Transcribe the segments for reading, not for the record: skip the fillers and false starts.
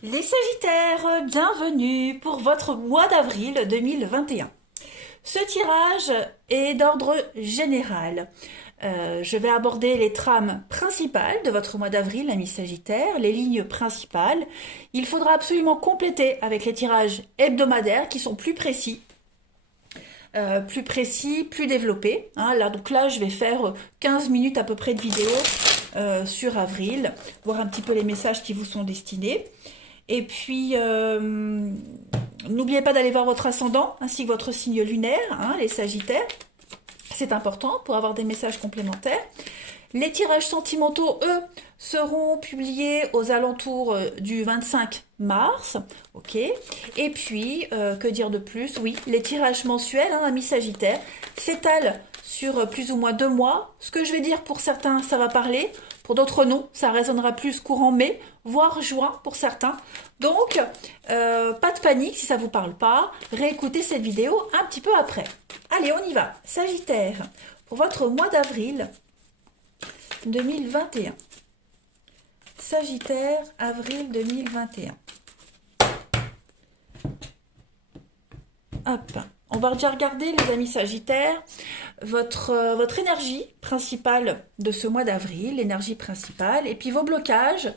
Les Sagittaires, bienvenue pour votre mois d'avril 2021. Ce tirage est d'ordre général. Je vais aborder les trames principales de votre mois d'avril, amis Sagittaires, les lignes principales. Il faudra absolument compléter avec les tirages hebdomadaires qui sont plus développés. Donc là, je vais faire 15 minutes à peu près de vidéo sur avril, voir un petit peu les messages qui vous sont destinés. Et puis, n'oubliez pas d'aller voir votre ascendant ainsi que votre signe lunaire, les Sagittaires. C'est important pour avoir des messages complémentaires. Les tirages sentimentaux, eux, seront publiés aux alentours du 25 mars. Ok. Et puis, que dire de plus? Oui, les tirages mensuels, amis Sagittaires, s'étalent sur plus ou moins 2 mois. Ce que je vais dire pour certains, ça va parler. Pour d'autres, non. Ça résonnera plus courant mai, voire juin pour certains. Donc, pas de panique si ça ne vous parle pas. Réécoutez cette vidéo un petit peu après. Allez, on y va. Sagittaire, pour votre mois d'avril 2021. Sagittaire, avril 2021. Hop. On va déjà regarder, les amis Sagittaires, votre énergie principale de ce mois d'avril, l'énergie principale, et puis vos blocages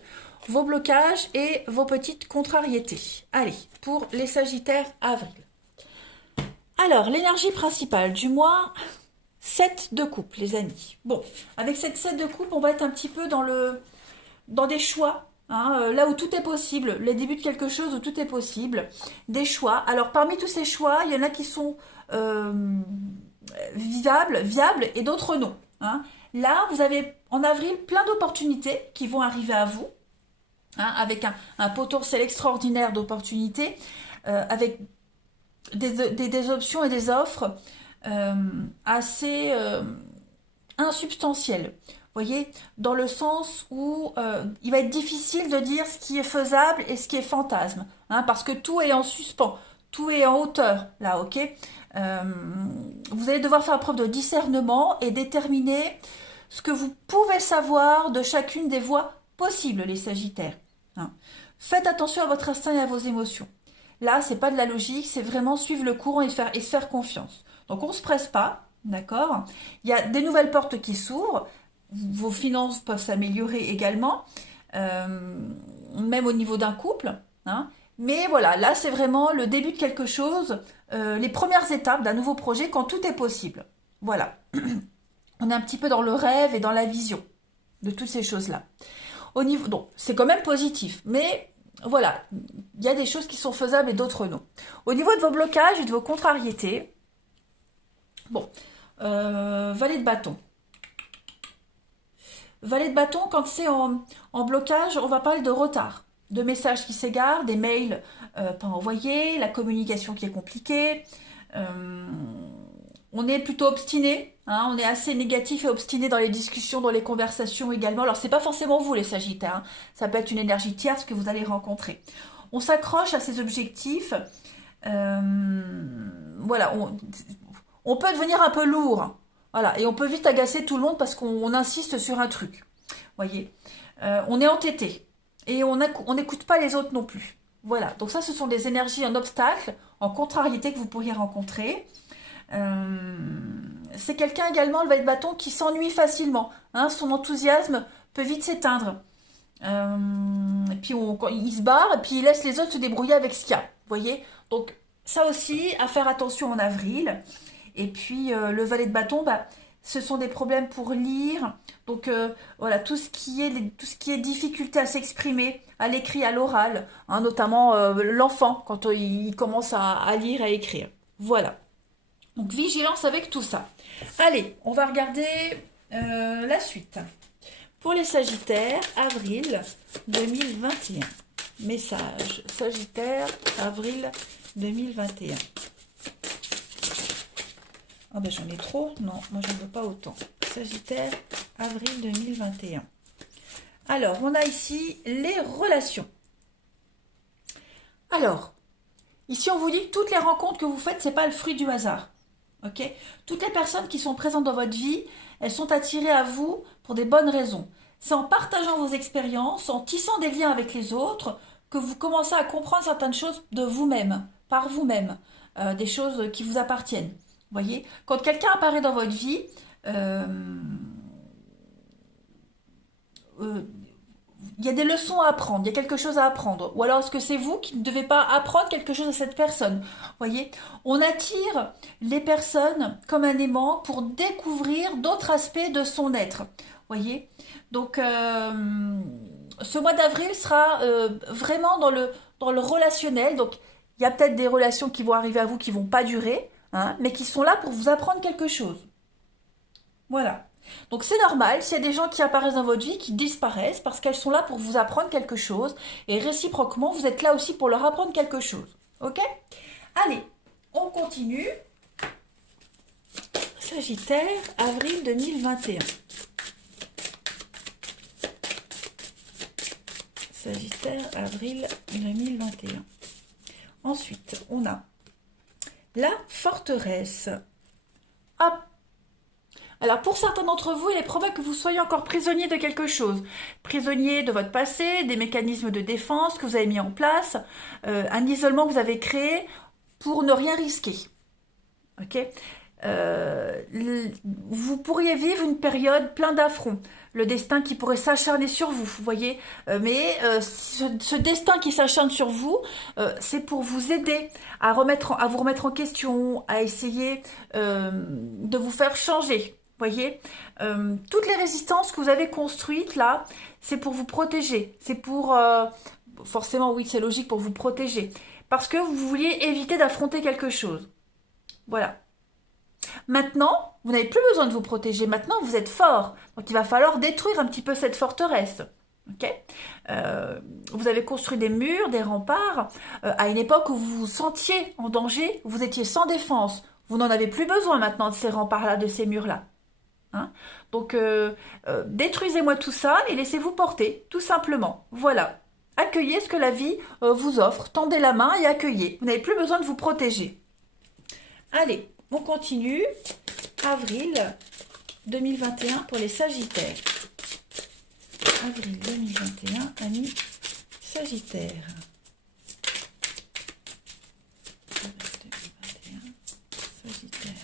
et vos petites contrariétés. Allez, pour les Sagittaires, avril. Alors, l'énergie principale du mois, 7 de coupe, les amis. Bon, avec cette 7 de coupe, on va être un petit peu dans des choix. Là où tout est possible, les débuts de quelque chose où tout est possible, des choix. Alors parmi tous ces choix, il y en a qui sont viables et d'autres non. Là, vous avez en avril plein d'opportunités qui vont arriver à vous, avec un potentiel extraordinaire d'opportunités, avec des options et des offres assez insubstantielles. Vous voyez, dans le sens où il va être difficile de dire ce qui est faisable et ce qui est fantasme, parce que tout est en suspens, tout est en hauteur, là, ok. Vous allez devoir faire preuve de discernement et déterminer ce que vous pouvez savoir de chacune des voies possibles, les Sagittaires. Faites attention à votre instinct et à vos émotions. Là, c'est pas de la logique, c'est vraiment suivre le courant et se faire confiance. Donc, on se presse pas, d'accord. Il y a des nouvelles portes qui s'ouvrent. Vos finances peuvent s'améliorer également, même au niveau d'un couple. Mais voilà, là c'est vraiment le début de quelque chose, les premières étapes d'un nouveau projet quand tout est possible. Voilà, on est un petit peu dans le rêve et dans la vision de toutes ces choses-là. Donc c'est quand même positif, mais voilà, il y a des choses qui sont faisables et d'autres non. Au niveau de vos blocages et de vos contrariétés, bon, valet de bâton. Valet de bâton, quand c'est en blocage, on va parler de retard, de messages qui s'égarent, des mails pas envoyés, la communication qui est compliquée. On est plutôt obstiné, on est assez négatif et obstiné dans les discussions, dans les conversations également. Alors c'est pas forcément vous les Sagittaires, ça peut être une énergie tierce que vous allez rencontrer. On s'accroche à ces objectifs. Voilà, on peut devenir un peu lourd. Voilà, et on peut vite agacer tout le monde parce qu'on insiste sur un truc. Voyez, on est entêté et on n'écoute pas les autres non plus. Voilà, donc ça, ce sont des énergies en obstacle, en contrariété que vous pourriez rencontrer. C'est quelqu'un également, le valet de bâton, qui s'ennuie facilement. Son enthousiasme peut vite s'éteindre. Et puis il se barre et puis il laisse les autres se débrouiller avec ce qu'il y a. Vous voyez, donc ça aussi, à faire attention en avril. Et puis le valet de bâton, ce sont des problèmes pour lire. Donc voilà, tout ce qui est difficulté à s'exprimer, à l'écrit, à l'oral, notamment l'enfant quand il commence à lire, à écrire. Voilà. Donc vigilance avec tout ça. Allez, on va regarder la suite. Pour les Sagittaires, avril 2021. Message Sagittaire, avril 2021. Ah ben j'en ai trop. Non, moi j'en veux pas autant. Sagittaire, avril 2021. Alors, on a ici les relations. Alors, ici on vous dit que toutes les rencontres que vous faites, c'est pas le fruit du hasard. Ok? Toutes les personnes qui sont présentes dans votre vie, elles sont attirées à vous pour des bonnes raisons. C'est en partageant vos expériences, en tissant des liens avec les autres, que vous commencez à comprendre certaines choses de vous-même, par vous-même, des choses qui vous appartiennent. Voyez, quand quelqu'un apparaît dans votre vie, euh, euh, il y a des leçons à apprendre, il y a quelque chose à apprendre. Ou alors est-ce que c'est vous qui ne devez pas apprendre quelque chose à cette personne? Voyez, on attire les personnes comme un aimant pour découvrir d'autres aspects de son être. Voyez, donc ce mois d'avril sera vraiment dans le relationnel. Donc il y a peut-être des relations qui vont arriver à vous qui vont pas durer, hein, mais qui sont là pour vous apprendre quelque chose. Voilà. Donc c'est normal s'il y a des gens qui apparaissent dans votre vie qui disparaissent parce qu'elles sont là pour vous apprendre quelque chose et réciproquement vous êtes là aussi pour leur apprendre quelque chose. Ok? Allez, on continue. Sagittaire, avril 2021. Sagittaire, avril 2021. Ensuite, on a la forteresse. Hop. Alors pour certains d'entre vous, il est probable que vous soyez encore prisonnier de quelque chose. Prisonnier de votre passé, des mécanismes de défense que vous avez mis en place, un isolement que vous avez créé pour ne rien risquer. Ok? Vous pourriez vivre une période pleine d'affronts. Le destin qui pourrait s'acharner sur vous, vous voyez. Mais ce destin qui s'acharne sur vous, c'est pour vous aider à vous remettre en question, à essayer de vous faire changer. Voyez, toutes les résistances que vous avez construites là, c'est pour vous protéger. C'est pour, forcément oui, c'est logique pour vous protéger. Parce que vous vouliez éviter d'affronter quelque chose. Voilà. Maintenant, vous n'avez plus besoin de vous protéger. Maintenant, vous êtes fort. Donc, il va falloir détruire un petit peu cette forteresse. Ok, vous avez construit des murs, des remparts. À une époque où vous vous sentiez en danger, vous étiez sans défense. Vous n'en avez plus besoin maintenant de ces remparts-là, de ces murs-là. Hein, donc, détruisez-moi tout ça et laissez-vous porter, tout simplement. Voilà. Accueillez ce que la vie vous offre. Tendez la main et accueillez. Vous n'avez plus besoin de vous protéger. Allez, on continue. Avril 2021 pour les Sagittaires. Avril 2021, amis Sagittaires. Avril 2021, Sagittaire.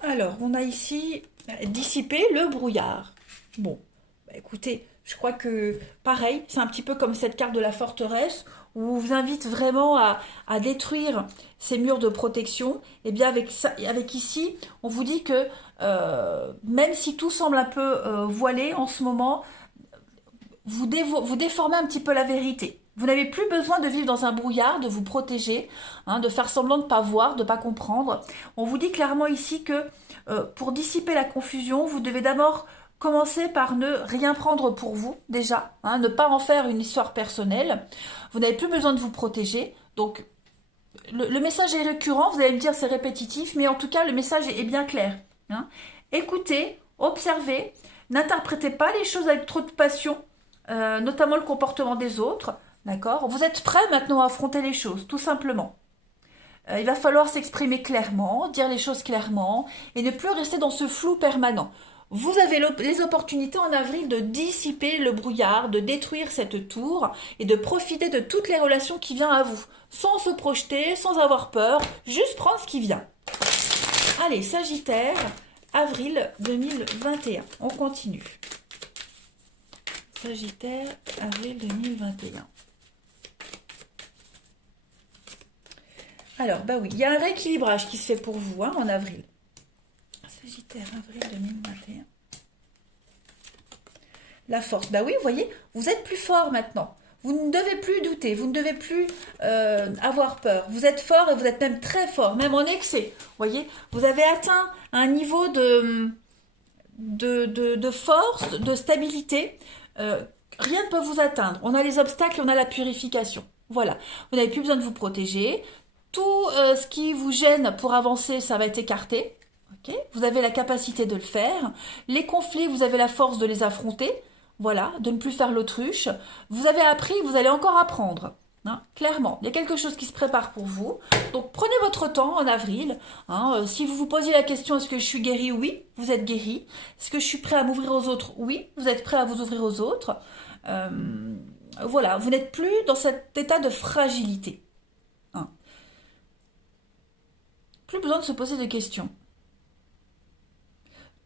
Alors, on a ici dissiper le brouillard. Bon, bah écoutez, je crois que pareil, c'est un petit peu comme cette carte de la forteresse où on vous invite vraiment à détruire ces murs de protection. Et bien avec ici, on vous dit que même si tout semble un peu voilé en ce moment, vous déformez un petit peu la vérité. Vous n'avez plus besoin de vivre dans un brouillard, de vous protéger, hein, de faire semblant de ne pas voir, de ne pas comprendre. On vous dit clairement ici que pour dissiper la confusion, vous devez d'abord commencer par ne rien prendre pour vous, déjà, hein, ne pas en faire une histoire personnelle. Vous n'avez plus besoin de vous protéger. Donc, le message est récurrent, vous allez me dire c'est répétitif, mais en tout cas, le message est bien clair. Hein. Écoutez, observez, n'interprétez pas les choses avec trop de passion, notamment le comportement des autres. D'accord? Vous êtes prêts maintenant à affronter les choses, tout simplement. Il va falloir s'exprimer clairement, dire les choses clairement, et ne plus rester dans ce flou permanent. Vous avez les opportunités en avril de dissiper le brouillard, de détruire cette tour et de profiter de toutes les relations qui viennent à vous, sans se projeter, sans avoir peur, juste prendre ce qui vient. Allez, Sagittaire, avril 2021. On continue. Sagittaire, avril 2021. Alors, bah oui, il y a un rééquilibrage qui se fait pour vous hein, en avril. Sagittaire, avril 2021. La force. Bah oui, vous voyez, vous êtes plus fort maintenant. Vous ne devez plus douter, vous ne devez plus avoir peur. Vous êtes fort et vous êtes même très fort, même en excès. Vous voyez, vous avez atteint un niveau de force, de stabilité. Rien ne peut vous atteindre. On a les obstacles et on a la purification. Voilà, vous n'avez plus besoin de vous protéger. Tout ce qui vous gêne pour avancer, ça va être écarté. Okay, vous avez la capacité de le faire. Les conflits, vous avez la force de les affronter. Voilà, de ne plus faire l'autruche. Vous avez appris, vous allez encore apprendre. Hein, clairement, il y a quelque chose qui se prépare pour vous. Donc prenez votre temps en avril. Hein, si vous vous posiez la question, est-ce que je suis guéri? Oui, vous êtes guéri. Est-ce que je suis prêt à m'ouvrir aux autres? Oui, vous êtes prêt à vous ouvrir aux autres. Voilà, vous n'êtes plus dans cet état de fragilité. Hein. Plus besoin de se poser de questions.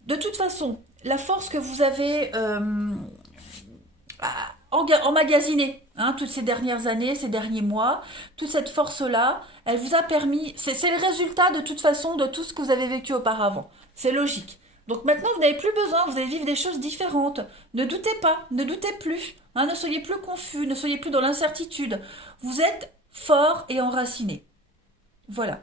De toute façon, la force que vous avez emmagasinée toutes ces dernières années, ces derniers mois, toute cette force-là, elle vous a permis, c'est le résultat de toute façon de tout ce que vous avez vécu auparavant. C'est logique. Donc maintenant, vous n'avez plus besoin, vous allez vivre des choses différentes. Ne doutez pas, ne doutez plus. Ne soyez plus confus, ne soyez plus dans l'incertitude. Vous êtes fort et enraciné. Voilà.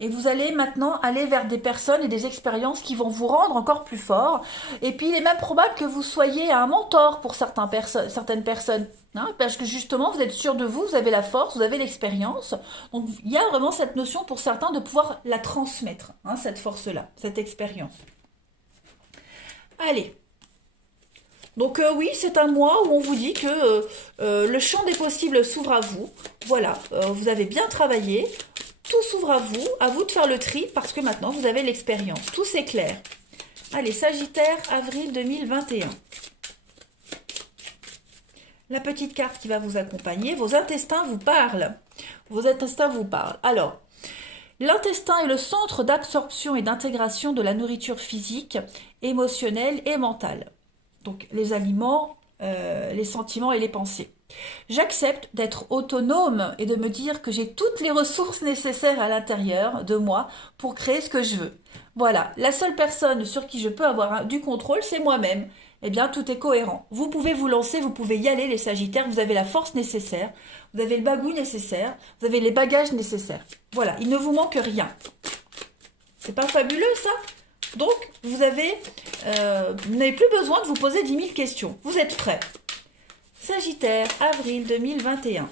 Et vous allez maintenant aller vers des personnes et des expériences qui vont vous rendre encore plus fort. Et puis il est même probable que vous soyez un mentor pour certaines personnes. Parce que justement, vous êtes sûr de vous, vous avez la force, vous avez l'expérience. Donc il y a vraiment cette notion pour certains de pouvoir la transmettre, cette force-là, cette expérience. Allez. Donc oui, c'est un mois où on vous dit que le champ des possibles s'ouvre à vous. Voilà, vous avez bien travaillé. Tout s'ouvre à vous de faire le tri parce que maintenant vous avez l'expérience. Tout s'éclaire. Allez, Sagittaire, avril 2021. La petite carte qui va vous accompagner. Vos intestins vous parlent. Vos intestins vous parlent. Alors, l'intestin est le centre d'absorption et d'intégration de la nourriture physique, émotionnelle et mentale. Donc, les aliments, les sentiments et les pensées. J'accepte d'être autonome et de me dire que j'ai toutes les ressources nécessaires à l'intérieur de moi pour créer ce que je veux. Voilà, la seule personne sur qui je peux avoir du contrôle, c'est moi-même. Eh bien, tout est cohérent. Vous pouvez vous lancer, vous pouvez y aller, les Sagittaires. Vous avez la force nécessaire, vous avez le bagou nécessaire, vous avez les bagages nécessaires. Voilà, il ne vous manque rien. C'est pas fabuleux, ça? Donc, vous n'avez plus besoin de vous poser 10 000 questions. Vous êtes prêts. Sagittaire, avril 2021.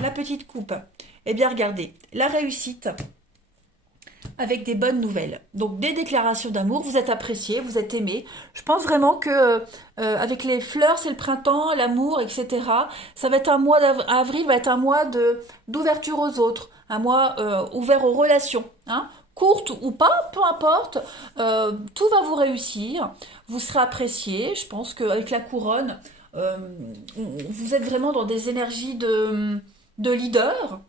La petite coupe. Eh bien, regardez, la réussite avec des bonnes nouvelles. Donc, des déclarations d'amour, vous êtes apprécié, vous êtes aimé. Je pense vraiment que avec les fleurs, c'est le printemps, l'amour, etc. Ça va être un mois d'avril, va être un mois d'ouverture aux autres, un mois ouvert aux relations, courte ou pas, peu importe, tout va vous réussir, vous serez apprécié. Je pense qu'avec la couronne, vous êtes vraiment dans des énergies de leader,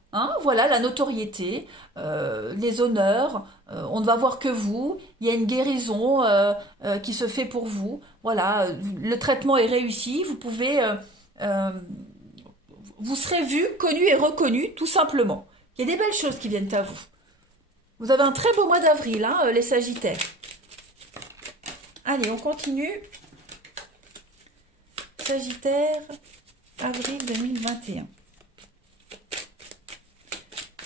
voilà, la notoriété, les honneurs, on ne va voir que vous, il y a une guérison qui se fait pour vous, voilà, le traitement est réussi, vous serez vu, connu et reconnu, tout simplement. Il y a des belles choses qui viennent à vous. Vous avez un très beau mois d'avril, les Sagittaires. Allez, on continue. Sagittaire, avril 2021.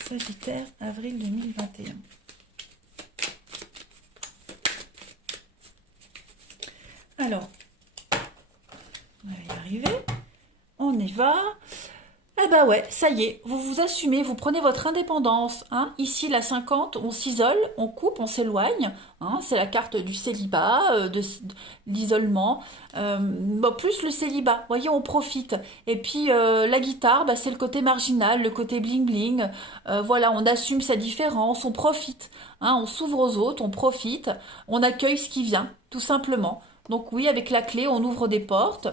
Sagittaire, avril 2021. Alors, on va y arriver. On y va. Eh ben ouais, ça y est, vous vous assumez, vous prenez votre indépendance. Ici, la 50, on s'isole, on coupe, on s'éloigne. C'est la carte du célibat, de l'isolement. Plus le célibat, vous voyez, on profite. Et puis, la guitare, c'est le côté marginal, le côté bling-bling. Voilà, on assume sa différence, on profite. On s'ouvre aux autres, on profite. On accueille ce qui vient, tout simplement. Donc oui, avec la clé, on ouvre des portes.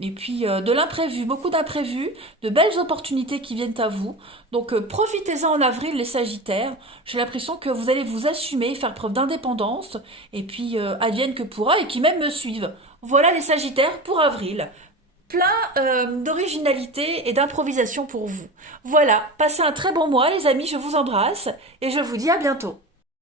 Et puis de l'imprévu, beaucoup d'imprévus, de belles opportunités qui viennent à vous. Donc profitez-en en avril les Sagittaires. J'ai l'impression que vous allez vous assumer, faire preuve d'indépendance. Et puis advienne que pourra et qui même me suivent. Voilà les Sagittaires pour avril. Plein d'originalité et d'improvisation pour vous. Voilà, passez un très bon mois les amis, je vous embrasse et je vous dis à bientôt.